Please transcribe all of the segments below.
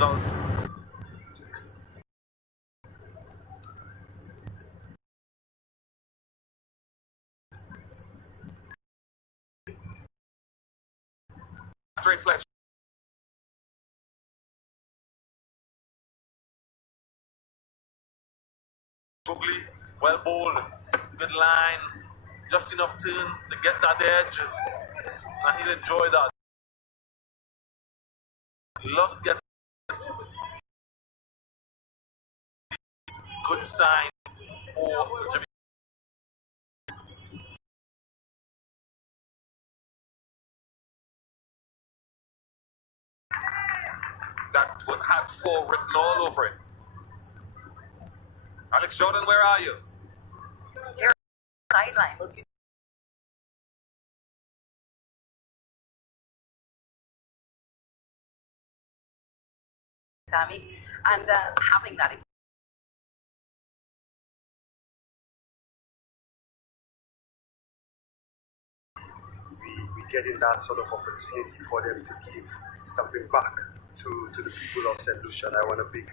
result. Reflection. Boogly, well bowled, good line, just enough turn to get that edge, and he'll enjoy that. He loves getting it. Good sign for Jamaica. That one had 4 written all over it. Alex Jordan, where are you? Here, sideline. Looking. Sammy, and having that. We getting that sort of opportunity for them to give something back to the people of St. Lucia. I want a big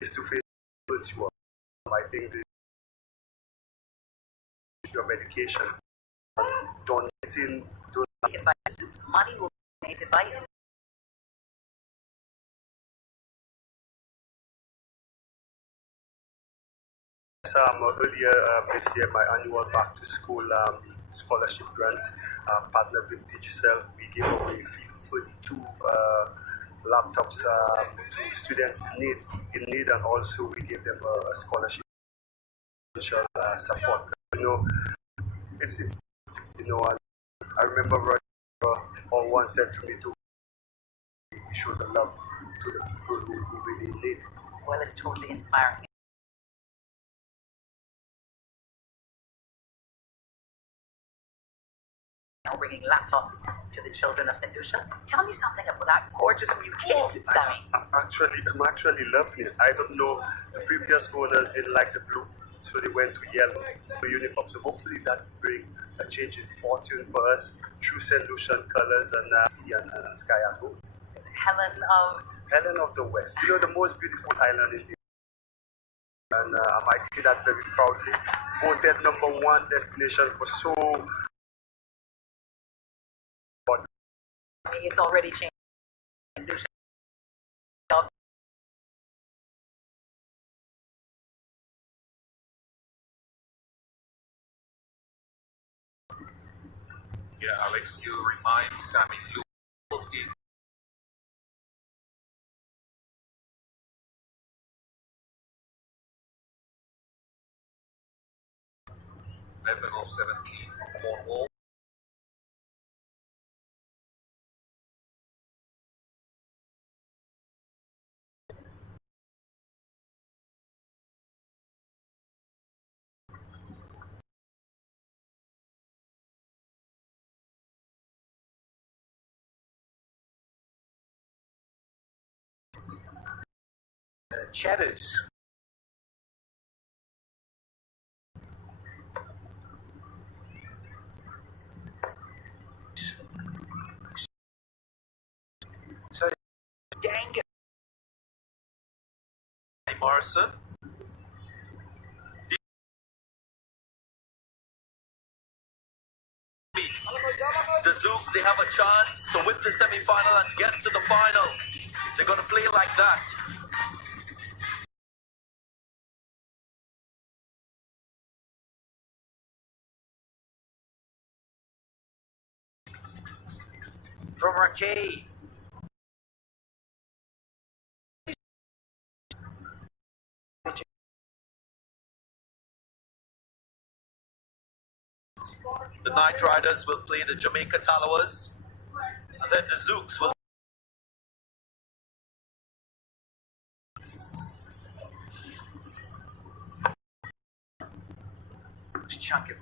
face-to-face virtual. I think your medication, donating by Zouks, money will be donated by him. Earlier this year, my annual back to school scholarship grant partnered with Digicel. We gave away 32 laptops to students in need, and also we gave them a scholarship support. You know, it's you know, I remember all one said to me too, we show the love to the people who really need. Well, it's totally inspiring. Bringing laptops to the children of St. Lucia. Tell me something about that gorgeous new kit, Sammy. I'm actually loving it. I don't know, the previous owners didn't like the blue, so they went to yellow for uniform. So hopefully that will bring a change in fortune for us through St. Lucian colors and sea and sky at home. Is it Helen of the West. You know, the most beautiful island in the world. And I say that very proudly. Voted #1 destination for so. It's already changed. Yeah, Alex, you remind Sammy Luke of it. Level of 17 from Cornwall. Cheddars. So, dang it. Hey, Morrison. The Zouks, they have a chance to win the semi-final and get to the final. They're going to play like that. From Arcade. The Night Riders will play the Jamaica Tallowas, and then the Zouks will. Just chunk it.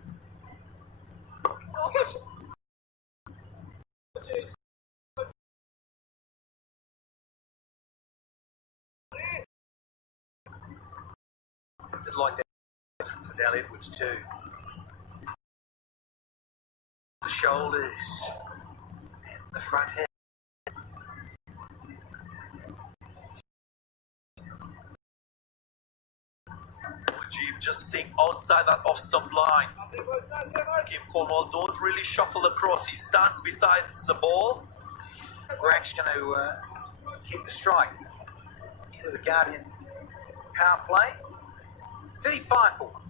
Did like that for down Edwards too. The shoulders and the front head. just staying outside that off-stump line. Kim Cornwall don't really shuffle across. He stands beside the ball. We're actually going to keep the strike. Either the Guardian can't play. 35 for one.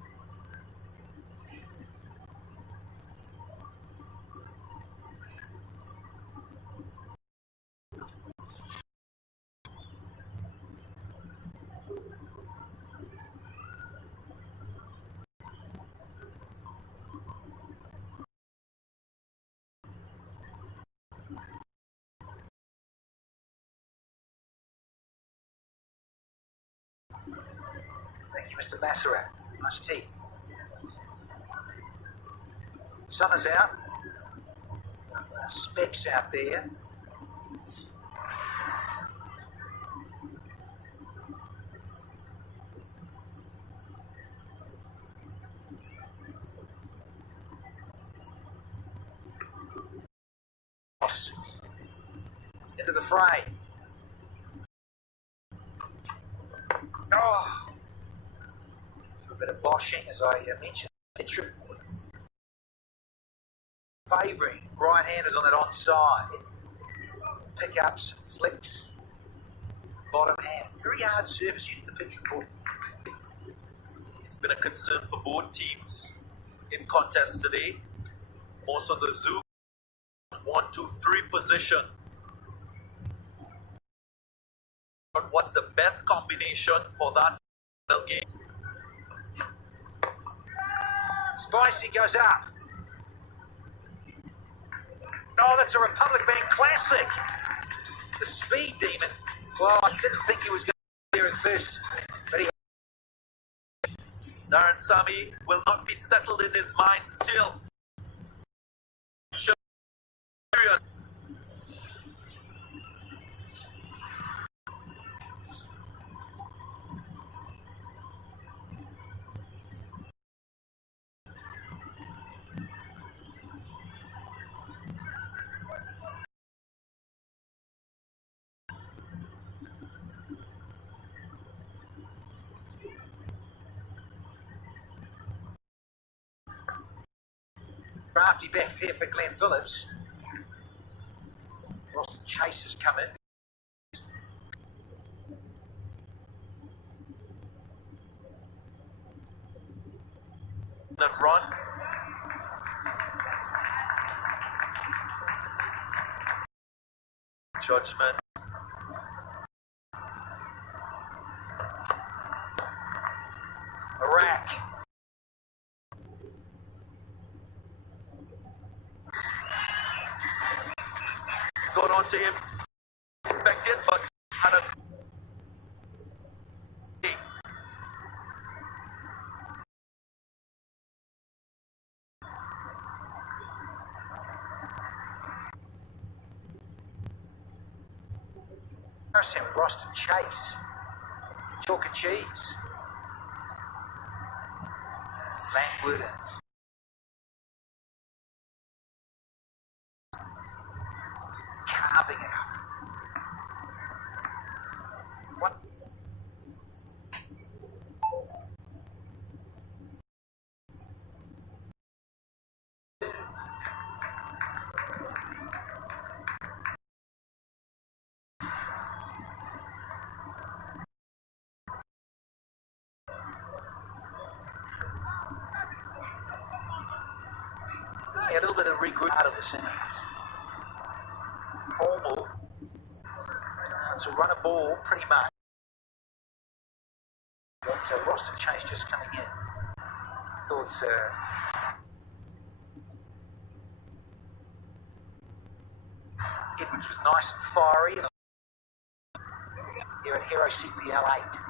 Thank you, Mr. Masserat. Nice teeth. Summer's out. Specs out there. Into the fray. Oh, for a bit of boshing, as I mentioned. Pitch report. Favouring right-handers on that onside. Pickups, flicks, bottom hand. Very hard service unit, the pitch report. It's been a concern for both teams in contest today. Also the Zouk 1-2-3 position. But what's the best combination for that game? Spicy goes up. Oh, that's a Republic Bank classic. The speed demon. Well, I didn't think he was going to be there at first, but he. Darren Sammy will not be settled in his mind still. Crafty back there for Glenn Phillips. Boston Chase has come in. And run. Judgment. Iraq. Got on to him. Expected, but had a. Harrison, Roston Chase. Chalk and cheese. Langwood. Carving it up. What? A little bit of regroup out of the innings. Cornwall. It's a run a ball, pretty much. But Roston Chase just coming in. Thought Edwards was nice and fiery. Here at Hero CPL 8.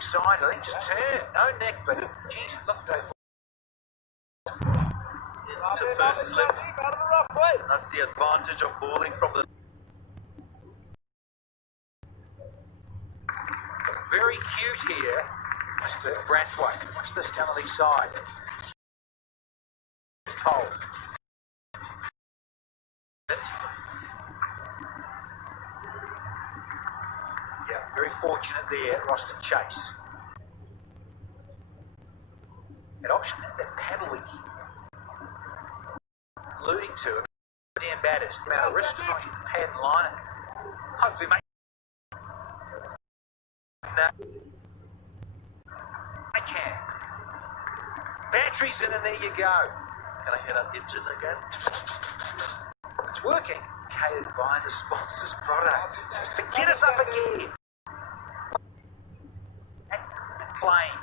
Side, I think, just turned. No neck, but geez, it looked over. Into first slip. That's the advantage of bowling from the. Very cute here, Mr. Brathwaite. Watch this down the leg side. Cold. Yeah, very fortunate there, Roston Chase. That option is that paddle we keep alluding to. Damn baddest amount of risk, not you pad and line it. Hopefully make I can. Batteries in and there you go. Can I hear that engine again? It's working. Catered by the sponsor's product. Just to get us up again. And playing.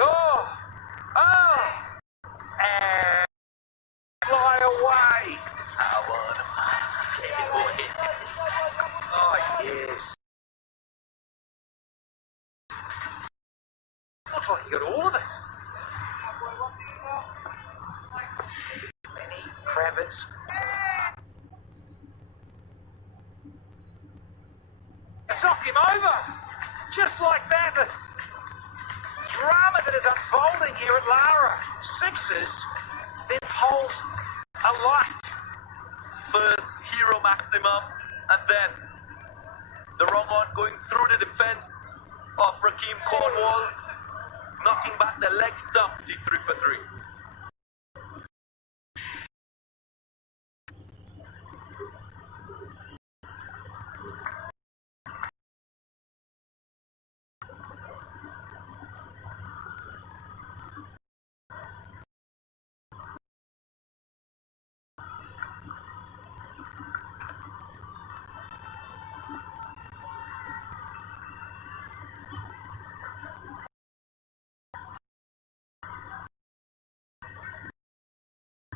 Oh! Oh! And fly away. I want to Oh, yes. Looks like you got all of it. Lenny Kravitz. It's knocked him over. Just like that. The drama that is unfolding here at Lara. Sixes, then poles alight. First hero maximum, and then the wrong one going through the defense of Raheem Cornwall, knocking back the leg stump, 3 for 3.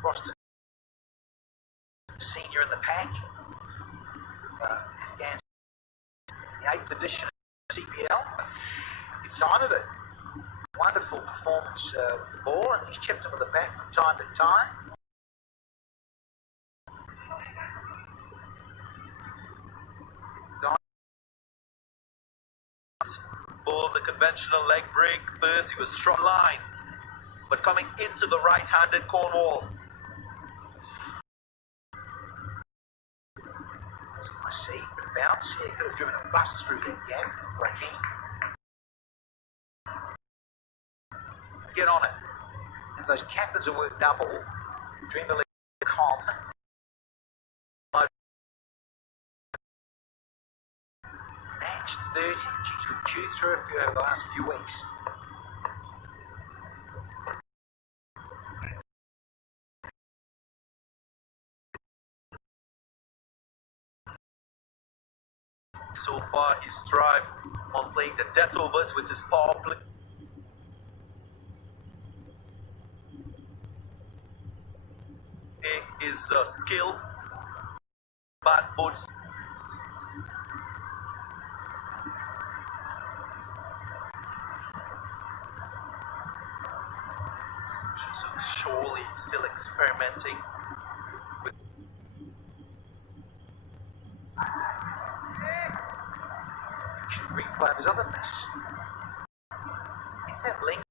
Roston, senior in the pack. And the 8th edition of CPL. He's honoured it. Wonderful performance with the ball, and he's chipped him with the bat from time to time. Ball the conventional leg break. First he was strong line, but coming into the right-handed Cornwall. That's my seat, bounce. Yeah, could have driven a bus through that gap. Raheem. Get on it. And those captains will work double. Dreamer.com. Match 30. Geez, we've chewed through a few over the last few weeks. So far, he's thrived on playing the death overs with his power play. His skill, bat boots. Surely still experimenting with. Should replay his other miss. Is that link?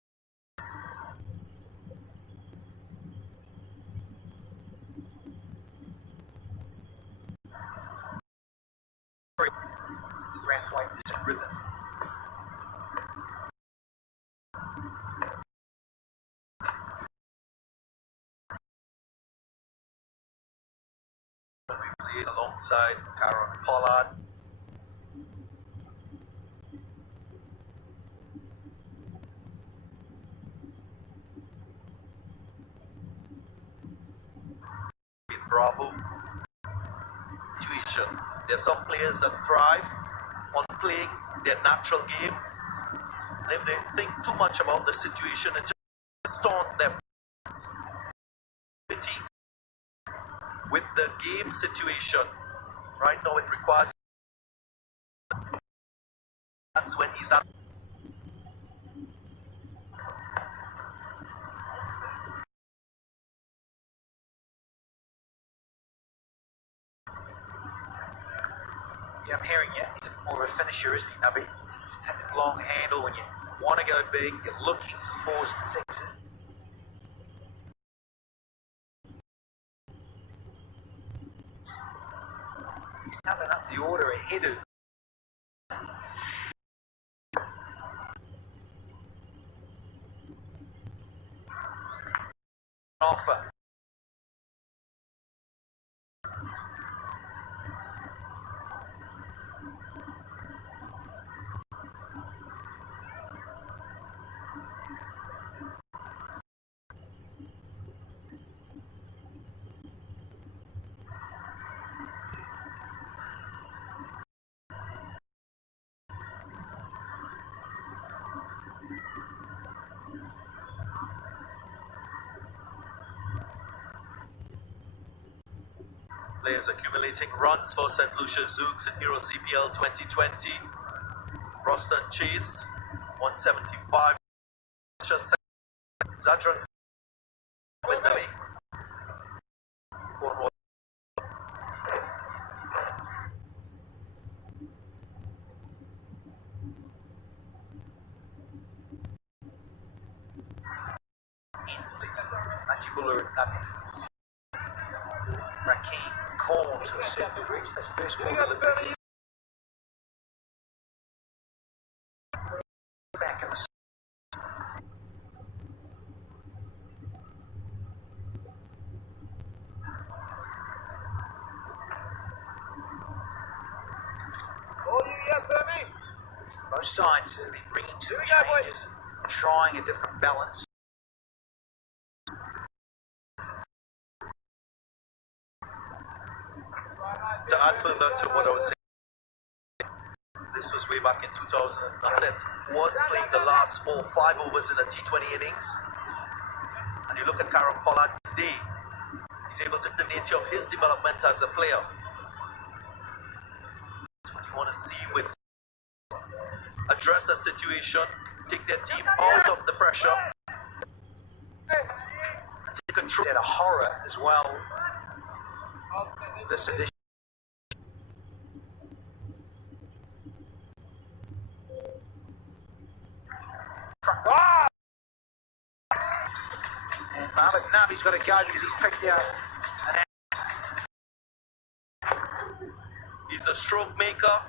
Brathwaite is in rhythm. We played alongside Karen Pollard. Bravo situation. There's some players that thrive on playing their natural game. And if they think too much about the situation and just taunt their with the game situation, right now it requires. That's when he's at. Yeah, I'm hearing you. He's more of a finisher, isn't he, Nubby? He's taking a long handle when you want to go big. You're looking for 4s and 6s. He's coming up the order ahead of offer. Players accumulating runs for St. Lucia Zouks in Euro CPL 2020. Roston Chase, 175. Zadran with the lead. Cornwall. Ainsley, Najibullah and Nabi. Raheem, Corn to a certain degree. So that's first ball delivery. Back in the both sides have been bringing some changes, trying a different balance. To add further to what I was saying, this was way back in 2000. Nasset was playing the last 4 or 5 overs in a T20 innings. And you look at Karen Pollard today, he's able to the nature of his development as a player. That's what you want to see with address the situation, take their team out of the pressure, take control. And a horror as well. This edition. Oh! And Mohamed Nabi's got to go because he's picked out an He's a stroke maker.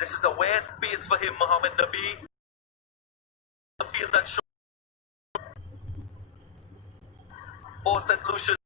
This is a weird space for him, Mohamed Nabi. The field that shows for St. Lucia.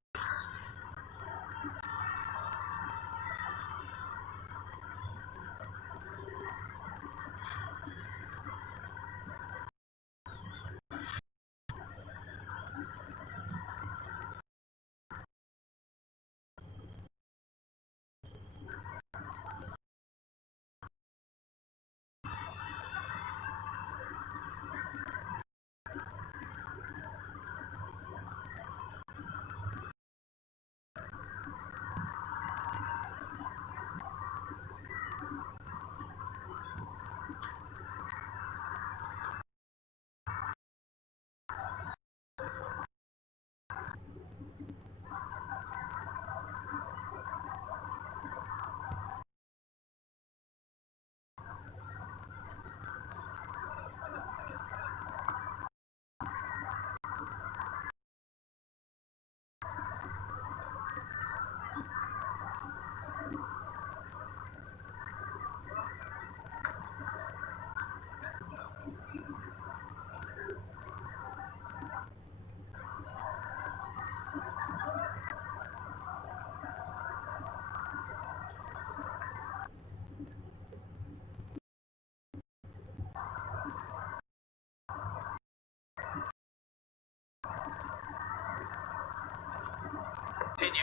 continue.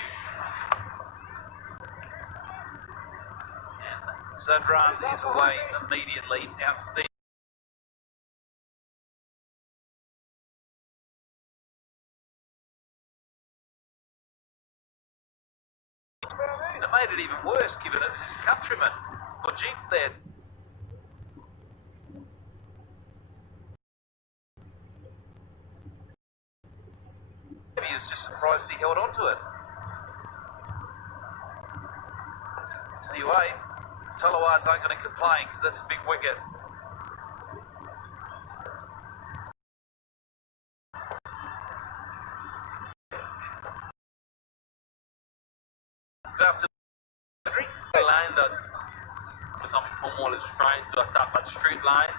And Zadran is away immediately out to the and it made it even worse given it his countryman Mujib there. Maybe he was just surprised he held on to it. Anyway, Tallawahs aren't going to complain because that's a big wicket. Good afternoon. They landed. Some Cornwall is trying to attack that straight line.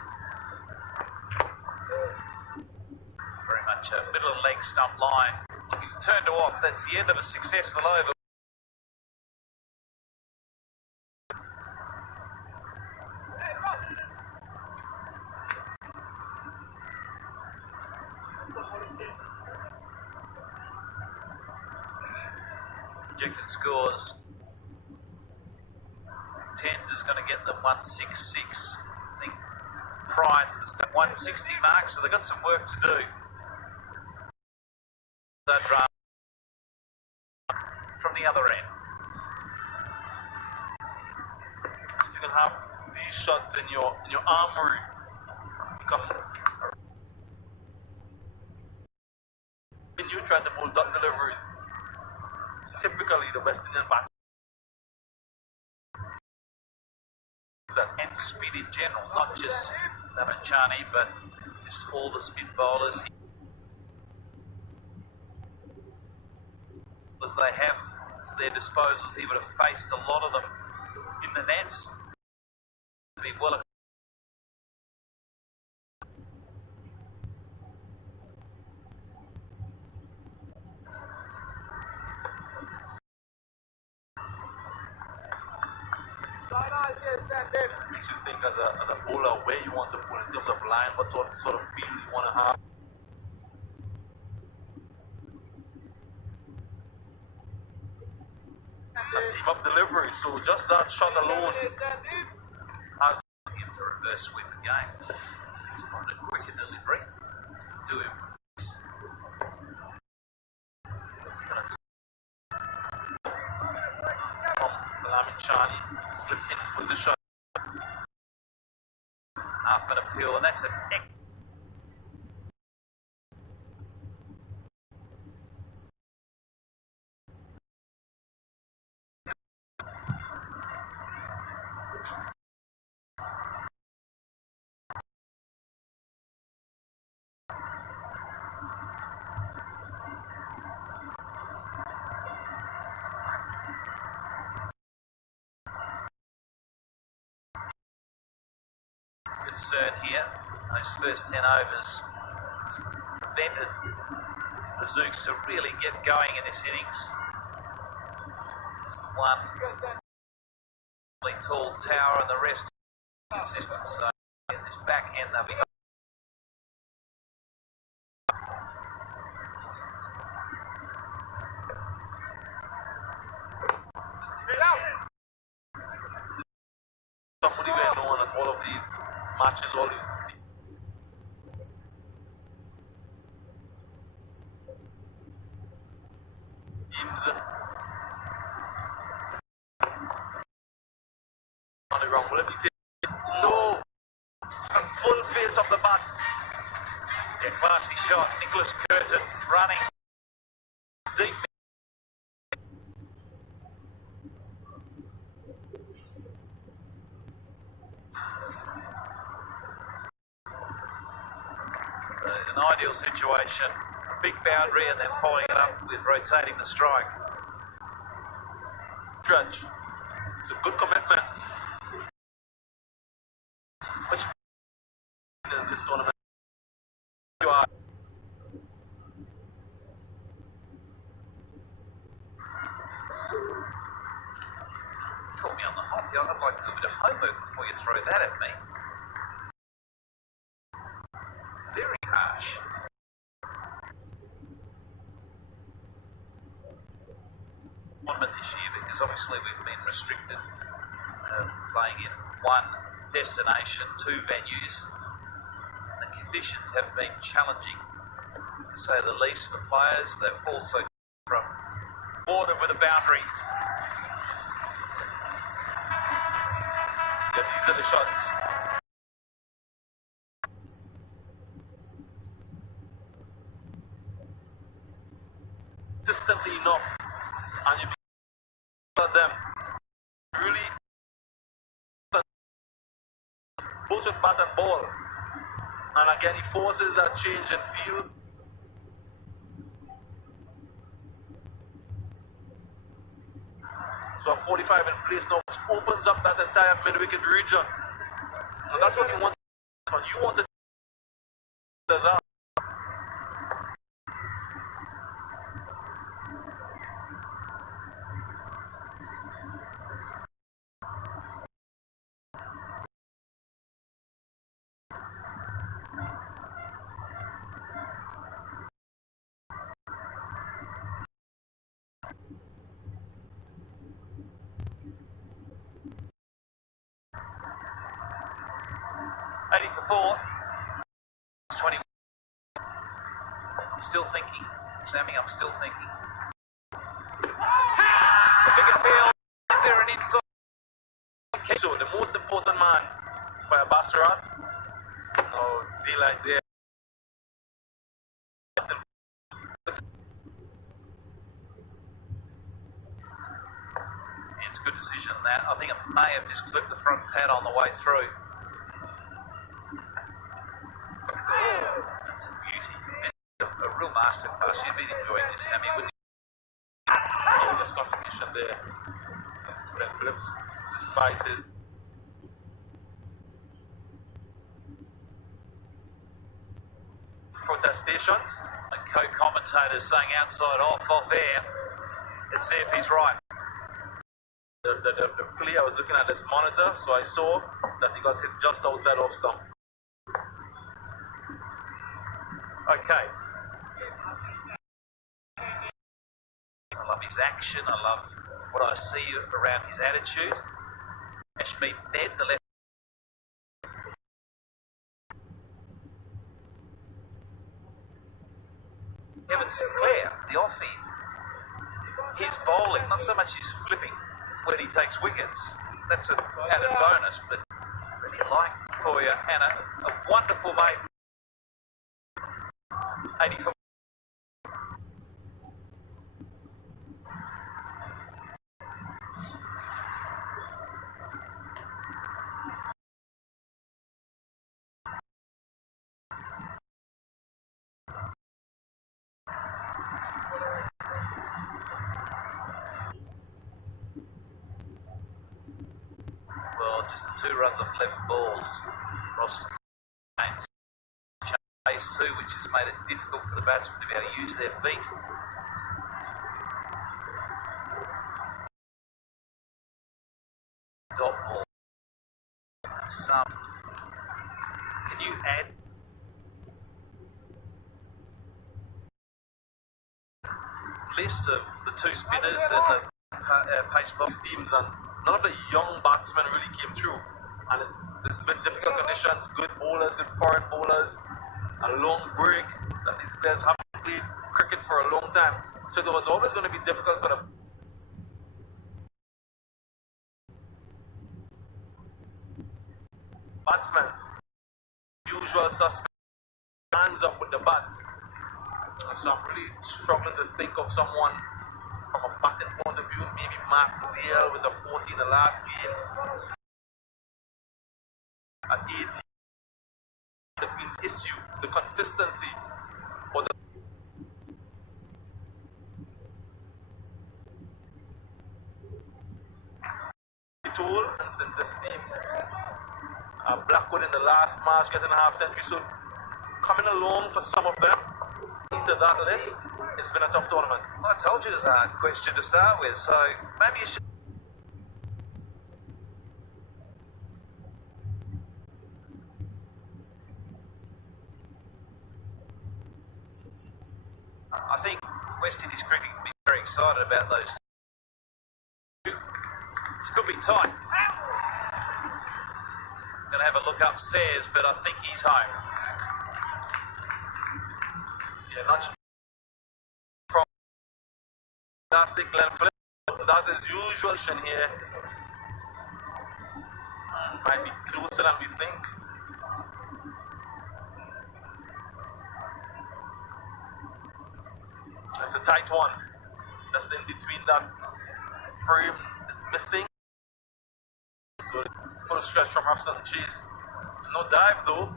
Very much a middle and leg stump line. Looking turned off. That's the end of a successful over. Projected scores. Tens is going to get them 166. I think prior to the 160 mark, so they've got some work to do. That run from the other end. If you can have these shots in your armory, when you're trying to pull duck deliveries, typically the West Indian back and speed in general, not just Navachani, but just all the spin bowlers as they have to their disposals. He would have faced a lot of them in the nets. Be well. Makes you think as a bowler where you want to put in terms of line, what sort of feel you want to have. A seam up delivery, so just that shot alone has the team to reverse sweep again. On a quicker delivery, just to do him from this. Chani slipped in position. Half an appeal, and that's an concern here. Those first 10 overs prevented the Zouks to really get going in this innings. It's the one tall tower and the rest consistent. So in this backhand they'll be somebody went on at all of these matches, all these teams on the ground. Will it be taken? No! Full face of the bat. Get fastly shot. Nicholas Curtin running deep. An ideal situation, a big boundary and then following it up with rotating the strike. Judge, it's a good commitment. Which in this tournament you are. Caught me on the hop. I'd like to do a bit of homework before you throw that at me. Very harsh. Tournament this year because obviously we've been restricted playing in one destination, two venues. The conditions have been challenging to say the least for players. They've also come from border with a boundary. Yeah, these are the shots. Consistently enough, and you let them really both with bat and ball, and again he forces that change in field. So a 45 in place now, which opens up that entire mid-wicket region. And that's what you want. You want the desire. It's 20. I'm still thinking, Sammy, I'm still thinking. The big appeal, is there an inside? So the most important man for a Basrat, no deal like there. It's a good decision that. I think it may have just clipped the front pad on the way through. It's a beauty. It's a real masterclass. You'd be enjoying this, Sammy, wouldn't you? Just confirmation there. Red flips, despite his protestations. A co-commentator saying outside off air. Let's see if he's right. The play, I was looking at this monitor, so I saw that he got hit just outside off stump. Okay. I love his action. I love what I see around his attitude. Ashmead Ned, the left. Evan Sinclair, the offie. His bowling, not so much his flipping when he takes wickets. That's an added bonus, but really like for you. And a wonderful mate. 84. Well, just the 2 runs off 11 balls. Ross Gaines chase 2, which has made it difficult for the batsmen to be able to use their feet. Dot ball. Some. Can you add list of the 2 spinners and the pace box Teams, and none of the young batsmen really came through. And this has been difficult conditions, good bowlers, good foreign bowlers, a long break that these players haven't played cricket for a long time. So there was always going to be difficult for the batsmen. Usual suspect, hands up with the bat. So I'm really struggling to think of someone from a batting point of view. Maybe Matt Deal with a 40 in the last game. At 80, the Queen's issue, the consistency, or the tool in this team. Blackwood in the last match getting a half-century, so coming along for some of them into that list. It's been a tough tournament. Well, I told you it was a hard question to start with, so maybe you should. I think West Indies cricket can be very excited about those. This could be tight. Going to have a look upstairs, but I think he's home. Yeah, not from fantastic Glenn Phillips. That is usual here. Might be closer than we think. It's a tight one. Just in between that frame is missing. So full stretch from Russell and Chase. No dive though.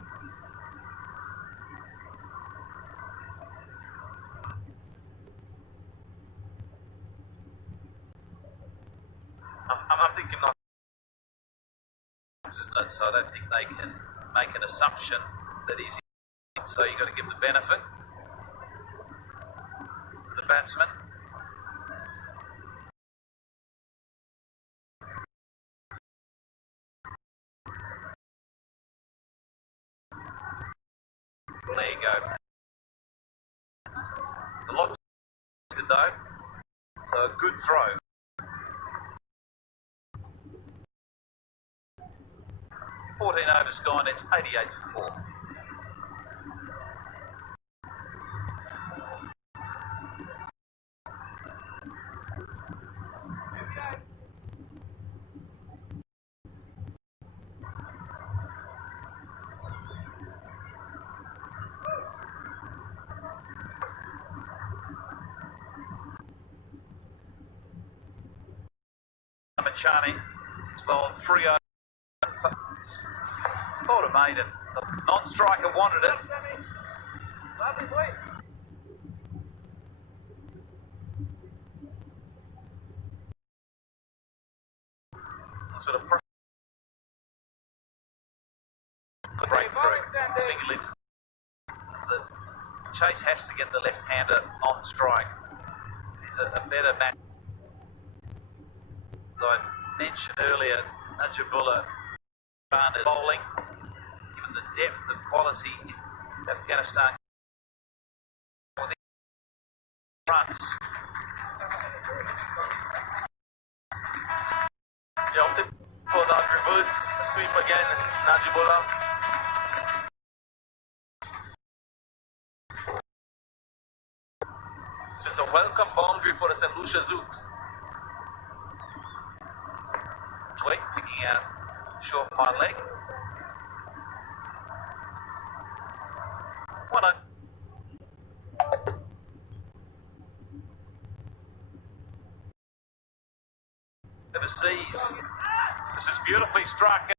isn't it? So I don't think they can make an assumption that he's in. So you've got to give the benefit to the batsman. There you go. The lock's though, so a good throw. 14 overs gone, it's 88 for 4. Chani, it's bowled 3 over. Thought have made it. The non-striker wanted it. Sort of breakthrough. Single in. Chase has to get the left-hander on strike. He's a better match. As I mentioned earlier, Najibullah is bowling, given the depth and quality in Afghanistan. Runs. He opted for that reverse sweep again, Najibullah. Which is a welcome boundary for the St. Lucia Zouks. Picking out short fine leg. 1-0. Overseas. This is beautifully struck.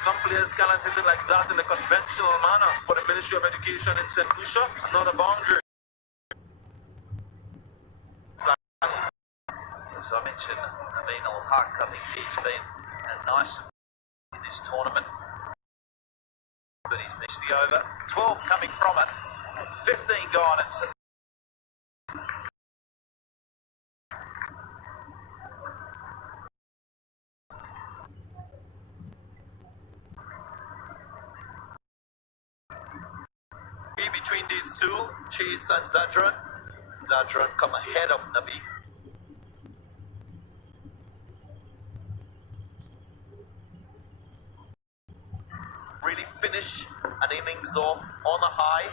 Some players cannot hit it like that in a conventional manner. For the Ministry of Education in St. Lucia, another boundary. As I mentioned, Naveen al-Haq, I think he's been nice in this tournament. But he's missed the over. 12 coming from it. 15 gone. It's between these two, Chase and Zadran. Zadran come ahead of Nabi. Really finish an innings off on a high.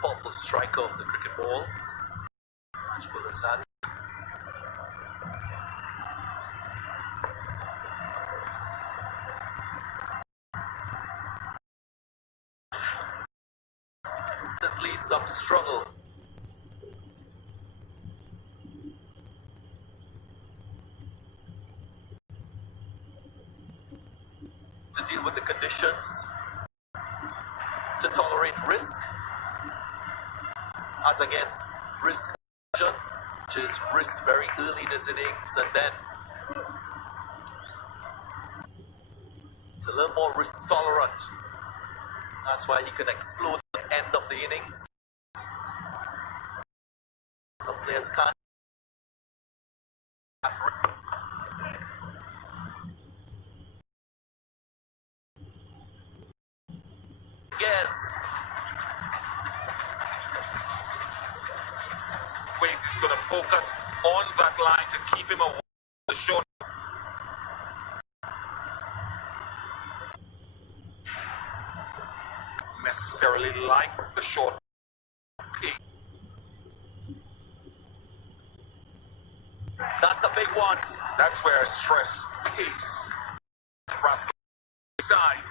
Powerful strike off the cricket ball. Najibullah Zadran. Some struggle. To deal with the conditions, to tolerate risk, as against risk, which is risk very early in his innings, and then it's a little more risk tolerant. That's why he can explode at the end of the innings. Some players can't. Yes. Wait is going to focus on that line to keep him away from the short. Necessarily like the short pick. That's the big one. That's where stress pace. Right side.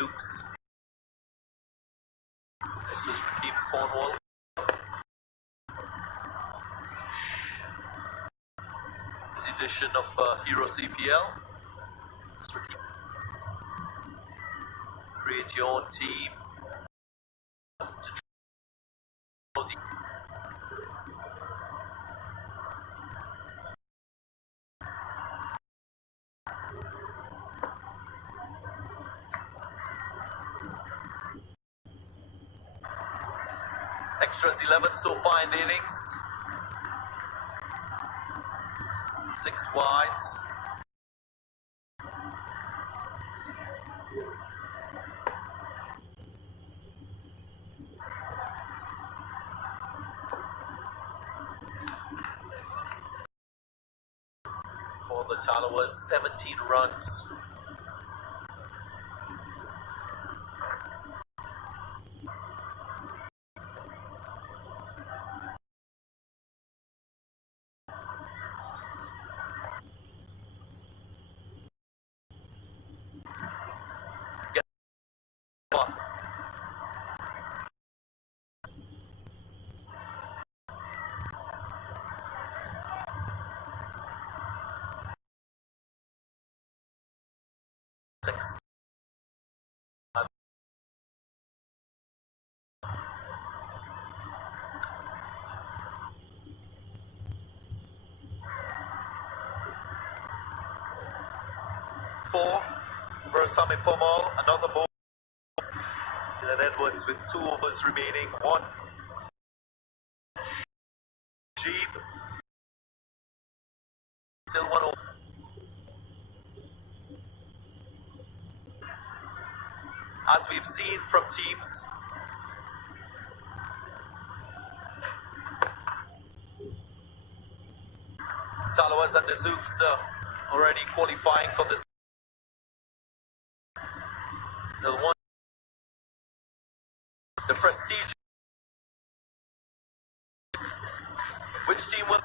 Zouks. This was Raheem Cornwall. This edition of Hero CPL. Create your own team. Extras 11 so far in the innings. 6 wides. For the Tallawahs, 17 runs. Six. Four for Sami Pomal, another ball. Dylan Edwards with 2 overs remaining. 1. Jeep. Still 1 over. As we've seen from teams, Tallawahs and the Zouks already qualifying for this. The one, the prestige. Which team will?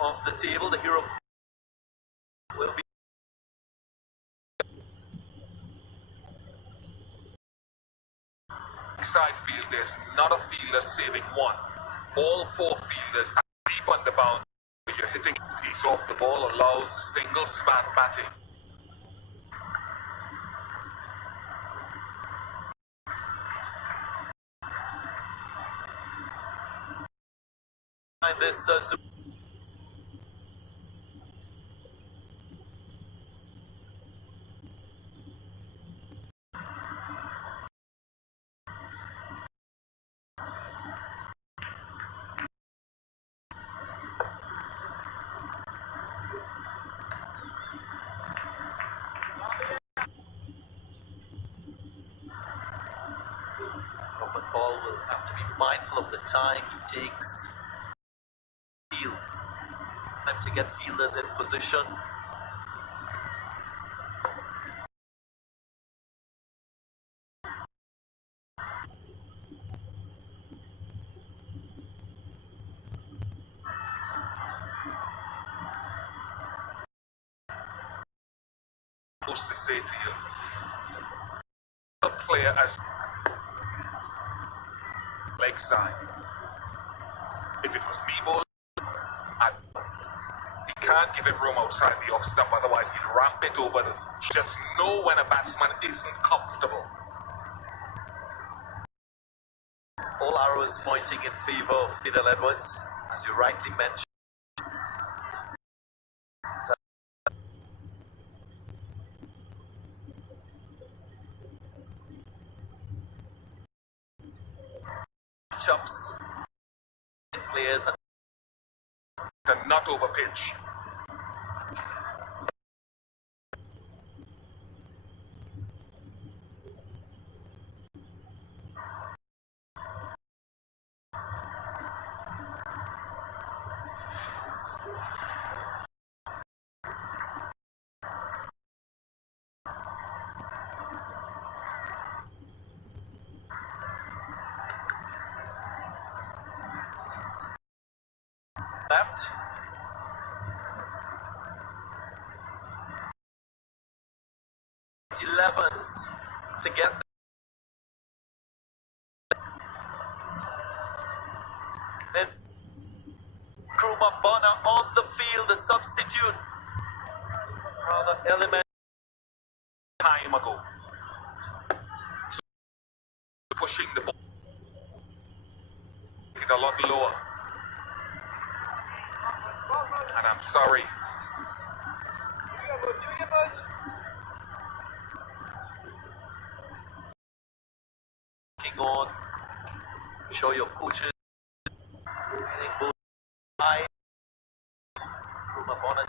Off the table, the hero will be. Side field is not a fielder saving one. All 4 fielders are deep on the boundary. You're hitting a piece off the ball allows single span batting. And this Robert Ball will have to be mindful of the time he takes. Time to get fielders in position. Supposed to say to you, a player as leg side. If it was me ball, he can't give him room outside the off stump, otherwise he'll ramp it over. Just know when a batsman isn't comfortable. All arrows pointing in favor of Fidel Edwards, as you rightly mentioned. Chops in players And not over pitch. left. 11s to get then Kruma Bonner on the field, the substitute. Rather element time ago. So pushing the ball a lot lower. And I'm sorry. King on. Show your coaches. High. Kruma Bonner.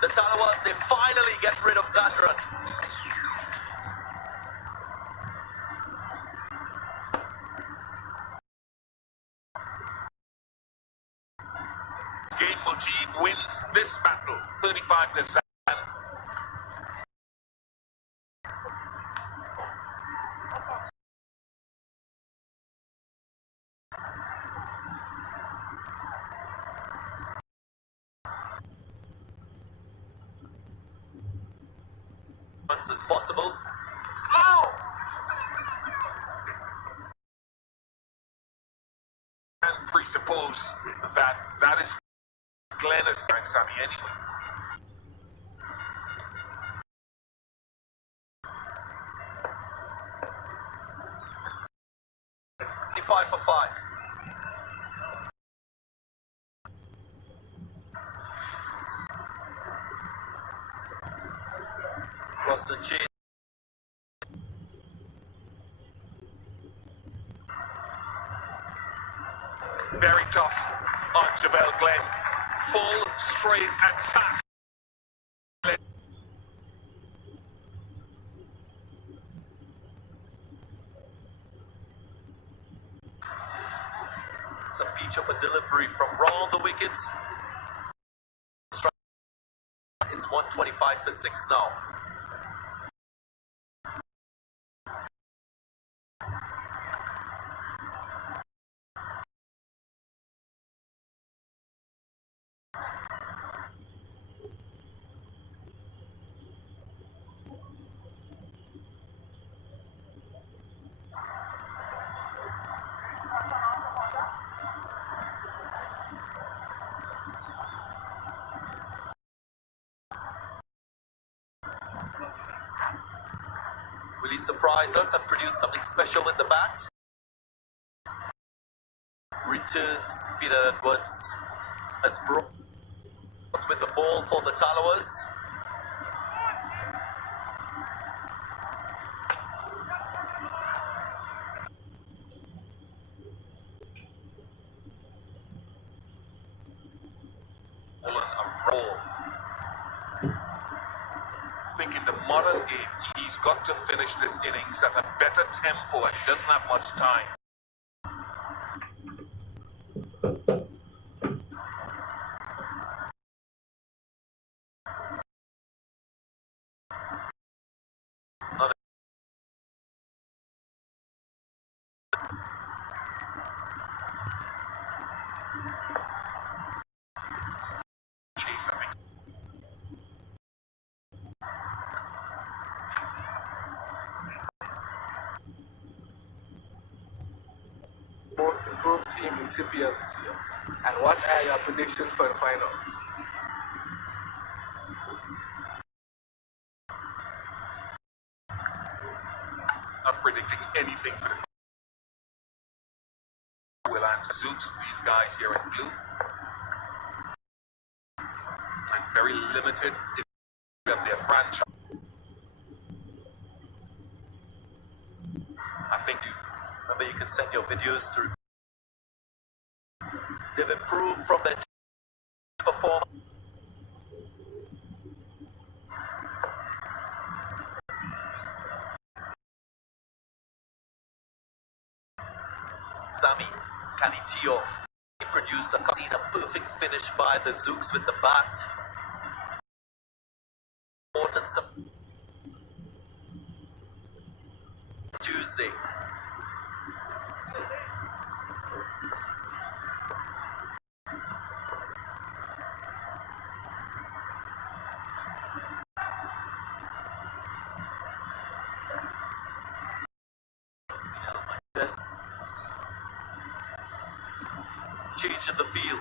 The Talawahs, they finally get rid of Zadran. Game Mujib wins this battle 35-7. As possible. And presuppose that that is Glennis and Sammy anyway. 5 for 5. Cross the chin. Very tough on Jabel Glenn. Full, straight and fast. It's a peach of a delivery from round the wickets. It's 125 for 6 now. Will he surprise us and produce something special in the bat? Returns Peter Edwards as brought with the ball for the Talawahs. A roll. I think in the modern game, he's got to finish this innings at a better tempo and he doesn't have much time. Chase, I think. Most improved team in CPL this year? And what are your predictions for the finals? Not predicting anything for the Will and Zouks, these guys here in blue. And very limited of their franchise. I think Remember, you can send your videos to. They've improved from their performance. Sami, can he tee off? He produced a perfect finish by the Zouks with the bat. Important Tuesday. change in the field.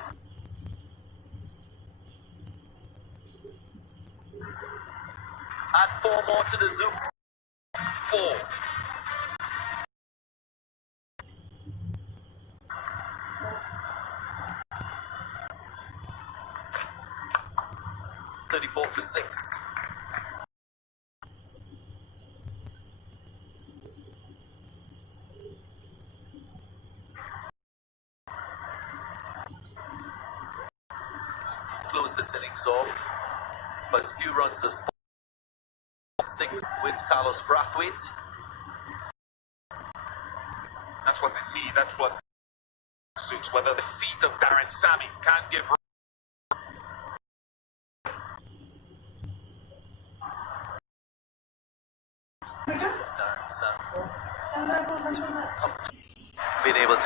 Add 4 more to the Zouks. 4. 34 for 6. Close this innings off. First few runs of 6 with Carlos Brathwaite. That's what they need. That's what suits. Whether the feet of Darren Sammy can't give. Been able to